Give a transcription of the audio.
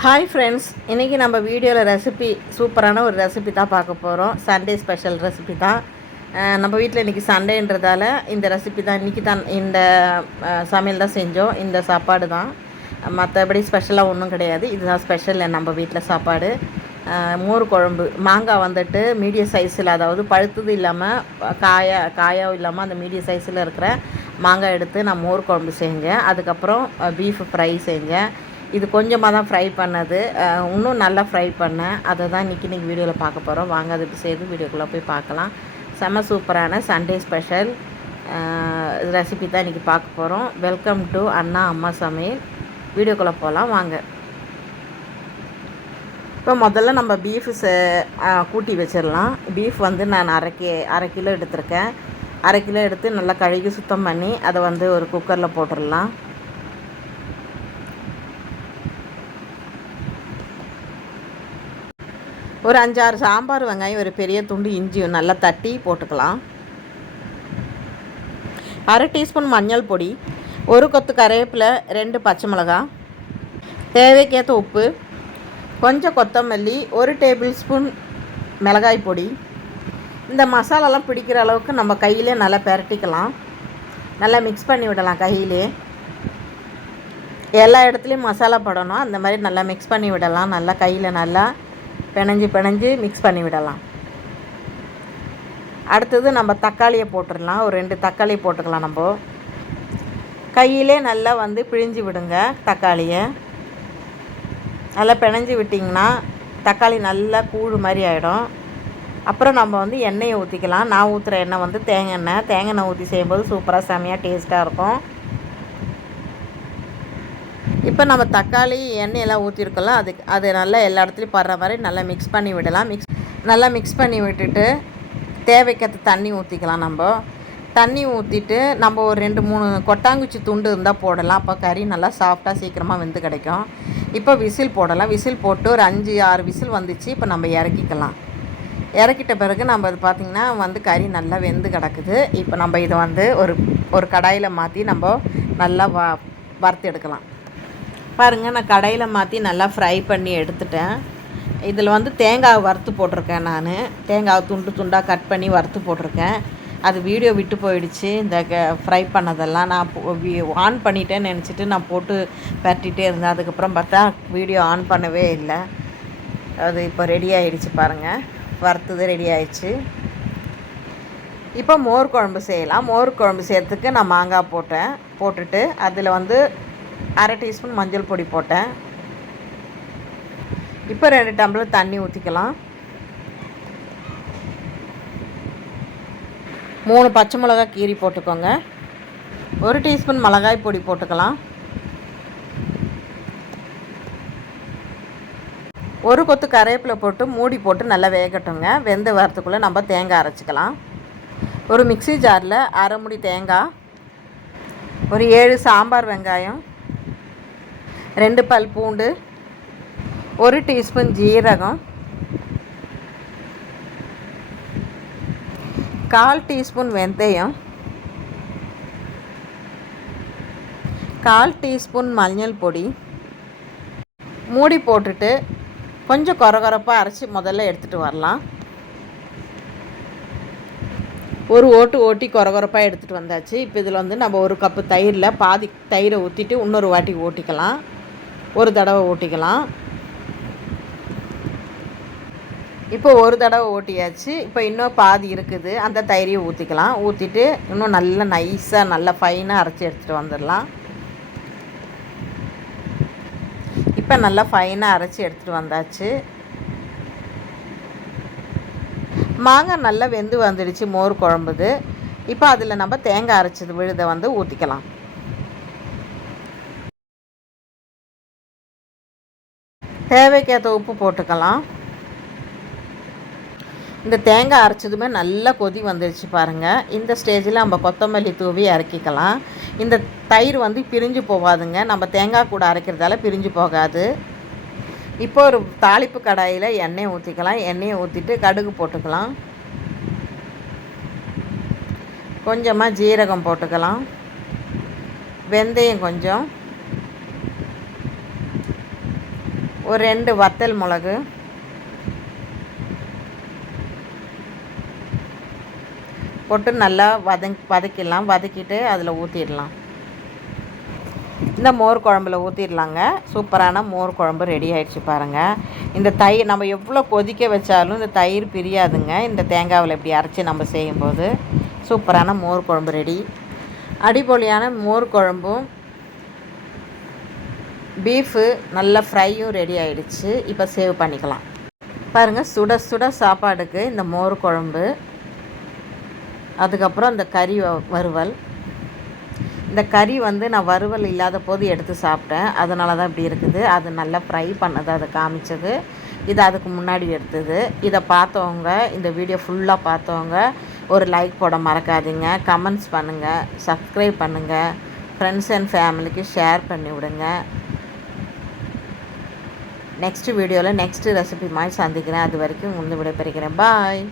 Hi friends இன்றைக்கி நம்ம வீடியோவில் ரெசிபி சூப்பரான ஒரு ரெசிபி தான் பார்க்க போகிறோம் சண்டே ஸ்பெஷல் ரெசிபி தான். நம்ம வீட்டில் இன்றைக்கி சண்டேன்றதால இந்த ரெசிபி தான் இன்றைக்கி தான் இந்த சமையல் தான் செஞ்சோம். இந்த சாப்பாடு தான். மற்றபடி ஸ்பெஷலாக ஒன்றும் கிடையாது. இதுதான் ஸ்பெஷல் நம்ம வீட்டில் சாப்பாடு. மோர் குழம்பு மாங்காய் வந்துட்டு மீடியம் சைஸில் அதாவது பழுத்தது இல்லாமல் காயா காயாவும் இல்லாமல் அந்த மீடியம் சைஸில் இருக்கிற மாங்காய் எடுத்து நான் மோர் குழம்பு செஞ்சேன். அதுக்கப்புறம் பீஃப் ஃப்ரை செஞ்சேன். இது கொஞ்சமாக தான் ஃப்ரை பண்ணது இன்னும் நல்லா ஃப்ரை பண்ணேன். அதை தான் இன்றைக்கி இன்றைக்கி வீடியோவில் பார்க்க போகிறோம் வாங்க அதுக்கு சேர்த்து வீடியோக்குள்ளே போய் பார்க்கலாம். செம்ம சூப்பரான சண்டே ஸ்பெஷல் ரெசிபி தான் இன்றைக்கி பார்க்க போகிறோம் வெல்கம் டு அண்ணா அம்மா சமையல். வீடியோக்குள்ளே போகலாம் வாங்க. இப்போ முதல்ல நம்ம பீஃப் கூட்டி வச்சிடலாம். பீஃப் வந்து நான் அரை கே அரை கிலோ எடுத்திருக்கேன். அரை கிலோ எடுத்து நல்லா கழுகி சுத்தம் பண்ணி அதை வந்து ஒரு குக்கரில் போட்டுடலாம். ஒரு அஞ்சாறு சாம்பார் வெங்காயம் ஒரு பெரிய துண்டு இஞ்சியும் நல்லா தட்டி போட்டுக்கலாம். அரை டீஸ்பூன் மஞ்சள் பொடி ஒரு கொத்து கருவேப்பிலை ரெண்டு பச்சை மிளகாய் தேவைக்கேற்ற உப்பு கொஞ்சம் கொத்தமல்லி ஒரு டேபிள் ஸ்பூன் மிளகாய் பொடி. இந்த மசாலாலாம் பிடிக்கிற அளவுக்கு நம்ம கையிலே நல்லா பெரட்டிக்கலாம். நல்லா மிக்ஸ் பண்ணி விடலாம் கையிலே. எல்லா இடத்துலையும் மசாலா படணும். அந்த மாதிரி நல்லா மிக்ஸ் பண்ணி விடலாம். நல்லா கையில் நல்லா பிணைஞ்சு பிணைஞ்சு மிக்ஸ் பண்ணி விடலாம். அடுத்தது நம்ம தக்காளியை போட்டுடலாம். ஒரு ரெண்டு தக்காளி போட்டுக்கலாம் நம்ம. கையிலே நல்லா வந்து பிழிஞ்சு விடுங்க தக்காளியை. நல்லா பிணைஞ்சு விட்டிங்கன்னா தக்காளி நல்லா கூழ் மாதிரி ஆகிடும் அப்புறம் நம்ம வந்து எண்ணெயை ஊற்றிக்கலாம் நான் ஊற்றுற எண்ணெய் வந்து தேங்காய் எண்ணெய். தேங்காய் எண்ணெய் ஊற்றி செய்யும்போது சூப்பராக செமையாக டேஸ்ட்டாக இருக்கும். இப்போ நம்ம தக்காளி எண்ணெயெல்லாம் ஊற்றிருக்கோம்ல அதுக்கு அது நல்லா எல்லா இடத்துலையும் படுற மாதிரி நல்லா மிக்ஸ் பண்ணி விடலாம். மிக்ஸ் நல்லா மிக்ஸ் பண்ணி விட்டுட்டு தேவைக்கேற்ற தண்ணி ஊற்றிக்கலாம் நம்ம. தண்ணி ஊற்றிட்டு நம்ம ஒரு ரெண்டு மூணு கொட்டாங்குச்சி துண்டு இருந்தால் போடலாம். அப்போ கறி நல்லா சாஃப்டாக சீக்கிரமாக வெந்து கிடைக்கும். இப்போ விசில் போடலாம். விசில் போட்டு ஒரு அஞ்சு ஆறு விசில் வந்துச்சு. இப்போ நம்ம இறக்கிக்கலாம். இறக்கிட்ட பிறகு நம்ம அது பார்த்திங்கன்னா வந்து கறி நல்லா வெந்து கிடக்குது. இப்போ நம்ம இதை வந்து ஒரு ஒரு கடாயில் மாற்றி நம்ம நல்லா வ வறுத்து எடுக்கலாம். பாருங்கள் நான் கடையில் மாற்றி நல்லா ஃப்ரை பண்ணி எடுத்துட்டேன். இதில் வந்து தேங்காய் வறுத்து போட்டிருக்கேன் நான். தேங்காய் துண்டு துண்டாக கட் பண்ணி வறுத்து போட்டிருக்கேன். அது வீடியோ விட்டு போயிடுச்சு. இந்த ஃப்ரை பண்ணதெல்லாம் நான் ஆன் பண்ணிட்டேன்னு நினச்சிட்டு நான் போட்டு பரட்டிகிட்டே இருந்தேன். அதுக்கப்புறம் பார்த்தா வீடியோ ஆன் பண்ணவே இல்லை. அது இப்போ ரெடி ஆகிடுச்சு பாருங்கள் வறுத்தது ரெடி ஆயிடுச்சு. இப்போ மோர் குழம்பு செய்யலாம். மோர் குழம்பு செய்யறதுக்கு நான் மாங்காய் போட்டேன். போட்டுட்டு அதில் வந்து அரை டீஸ்பூன் மஞ்சள் பொடி போட்டேன். இப்போ ரெண்டு டம்ளர் தண்ணி ஊற்றிக்கலாம் மூணு பச்சை மிளகாய் கீரி போட்டுக்கோங்க. ஒரு டீஸ்பூன் மிளகாய் பொடி போட்டுக்கலாம். ஒரு கொத்து கருவேப்பிலை போட்டு மூடி போட்டு நல்லா வேகட்டுங்க. வெந்த வரத்துக்குள்ளே நம்ம தேங்காய் அரைச்சிக்கலாம். ஒரு மிக்ஸி ஜாரில் அரை முடி தேங்காய். ஒரு ஏழு சாம்பார் வெங்காயம். ரெண்டு பல் பூண்டு ஒரு டீஸ்பூன் ஜீரகம் கால் டீஸ்பூன் வெந்தயம் கால் டீஸ்பூன் மஞ்சள் பொடி. மூடி போட்டுட்டு கொஞ்சம் கொரகொரப்பாக அரைச்சி முதல்ல எடுத்துகிட்டு வரலாம். ஒரு ஓட்டு ஓட்டி கொரகொரப்பாக எடுத்துகிட்டு வந்தாச்சு. இப்போ இதில் வந்து நம்ம ஒரு கப்பு தயிரில் பாதி தயிரை ஊற்றிட்டு இன்னொரு வாட்டி ஓட்டிக்கலாம். ஒரு தடவை ஓட்டிக்கலாம். இப்போ ஒரு தடவை ஓட்டியாச்சு. இப்போ இன்னும் பாதி இருக்குது. அந்த தயிரையை ஊற்றிக்கலாம் ஊற்றிட்டு இன்னும் நல்லா நைஸாக நல்லா ஃபைனாக அரைச்சி எடுத்துகிட்டு வந்துடலாம். இப்போ நல்லா ஃபைனாக அரைச்சி எடுத்துகிட்டு வந்தாச்சு. மாங்காய் நல்லா வெந்து வந்துடுச்சு மோர் குழம்புது இப்போ அதில் நம்ம தேங்காய் அரைச்சது விழுதை வந்து ஊற்றிக்கலாம் தேவைக்கேற்ற உப்பு போட்டுக்கலாம். இந்த தேங்காய் அரைச்சதுமே நல்லா கொதி வந்துடுச்சு பாருங்கள் இந்த ஸ்டேஜில் நம்ம கொத்தமல்லி தூவி இறக்கிக்கலாம். இந்த தயிர் வந்து பிரிஞ்சு போகாதுங்க. நம்ம தேங்காய் கூட அரைக்கிறதால பிரிஞ்சு போகாது. இப்போ ஒரு தாளிப்பு கடாயில் எண்ணெய் ஊற்றிக்கலாம் எண்ணெயை ஊற்றிட்டு கடுகு போட்டுக்கலாம். கொஞ்சமாக ஜீரகம் போட்டுக்கலாம். வெந்தயம் கொஞ்சம். ஒரு ரெண்டு வத்தல் மிளகு. போட்டு நல்லா வதங் வதக்கிடலாம். வதக்கிட்டு அதில் ஊற்றிடலாம் இந்த மோர் குழம்புல ஊற்றிடலாங்க சூப்பரான மோர் குழம்பு ரெடி ஆயிடுச்சு பாருங்கள் இந்த தயிர் நம்ம எவ்வளோ கொதிக்க வச்சாலும் இந்த தயிர் பிரியாதுங்க. இந்த தேங்காவில் இப்படி அரைச்சி நம்ம செய்யும்போது சூப்பரான மோர் குழம்பு ரெடி. அடிப்பொலியான மோர் குழம்பும் பீஃபு நல்லா ஃப்ரையும் ரெடி ஆயிடுச்சு. இப்போ சேவ் பண்ணிக்கலாம். பாருங்கள் சுட சுட சாப்பாடுக்கு இந்த மோர் குழம்பு அதுக்கப்புறம் இந்த கறி வ- வறுவல். இந்த கறி வந்து நான் வறுவல் இல்லாத போது எடுத்து சாப்பிட்டேன். அதனால தான் இப்படி இருக்குது. அது நல்லா ஃப்ரை பண்ணது அதை காமிச்சது. இது அதுக்கு முன்னாடி எடுத்தது. இதை பார்த்தவங்க இந்த வீடியோ ஃபுல்லாக பார்த்தவங்க ஒரு லைக் போட மறக்காதீங்க. கமெண்ட்ஸ் பண்ணுங்கள் சப்ஸ்கிரைப் பண்ணுங்கள் ஃப்ரெண்ட்ஸ் அண்ட் ஃபேமிலிக்கு ஷேர் பண்ணி விடுங்க. நெக்ஸ்ட் வீடியோவில் நெக்ஸ்ட் ரெசிபி மாதிரி சந்திக்கிறேன். அது வரைக்கும் உங்களுக்கு விடைபெறுகிறேன். பாய்